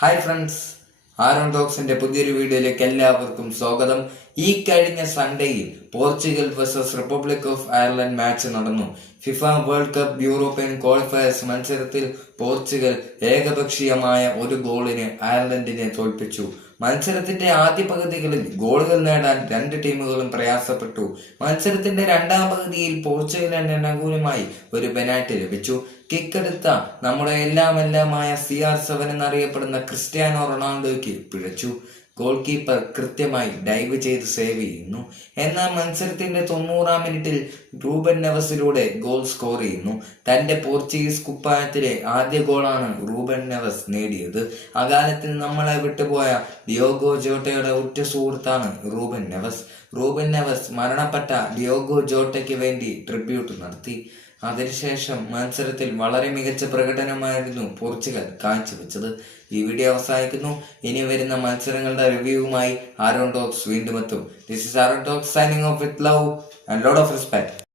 Hi friends, Aaron ടോക്സിന്റെ പുതിയൊരു വീഡിയോയിലേക്ക് എല്ലാവർക്കും സ്വാഗതം. ഈ കഴിഞ്ഞ സൺഡേയിൽ Portugal versus republic of Ireland match നടന്നു. FIFA world cup European qualifiers മത്സരത്തിൽ പോർച്ചുഗൽ ഏകപക്ഷീയമായ ഒരു ഗോളിന് അയർലൻഡിനെ തോൽപ്പിച്ചു. മത്സരത്തിന്റെ ആദ്യ പകുതികളിൽ ഗോളുകൾ നേടാൻ രണ്ട് ടീമുകളും പ്രയാസപ്പെട്ടു. മത്സരത്തിന്റെ രണ്ടാം പകുതിയിൽ പോർച്ചുഗലിന് അനുകൂലമായി ഒരു പെനാൽറ്റി ലഭിച്ചു. കിക്കെടുത്ത നമ്മുടെ എല്ലാമായ CR7 എന്നറിയപ്പെടുന്ന ക്രിസ്ത്യാനോ റൊണാൾഡോയ്ക്ക് പിഴച്ചു. ഗോൾ കീപ്പർ കൃത്യമായി ഡൈവ് ചെയ്ത് സേവ് ചെയ്യുന്നു. എന്നാൽ മത്സരത്തിന്റെ 90-ാം മിനിറ്റിൽ റൂബൻ നെവസിലൂടെ ഗോൾ സ്കോർ ചെയ്യുന്നു. തന്റെ പോർച്ചുഗീസ് കുപ്പായത്തിലെ ആദ്യ ഗോളാണ് റൂബൻ നെവസ് നേടിയത്. അകാലത്തിൽ നമ്മളെ വിട്ടുപോയ ഡിയോഗോ ജോട്ടയുടെ ഉറ്റ സുഹൃത്താണ് റൂബൻ നെവസ് മരണപ്പെട്ട ഡിയോഗോ ജോട്ടയ്ക്ക് വേണ്ടി ട്രിബ്യൂട്ട് നടത്തി. അതിനുശേഷം മത്സരത്തിൽ വളരെ മികച്ച പ്രകടനമായിരുന്നു പോർച്ചുഗൽ കാഴ്ചവെച്ചത്. ഈ വീഡിയോ അവസാനിക്കുന്നു. ഇനി വരുന്ന മത്സരങ്ങളുടെ റിവ്യൂവുമായി ആരോൺ ടോക്സ് വീണ്ടും എത്തും. This is Aaron talks signing off with love and lot of respect.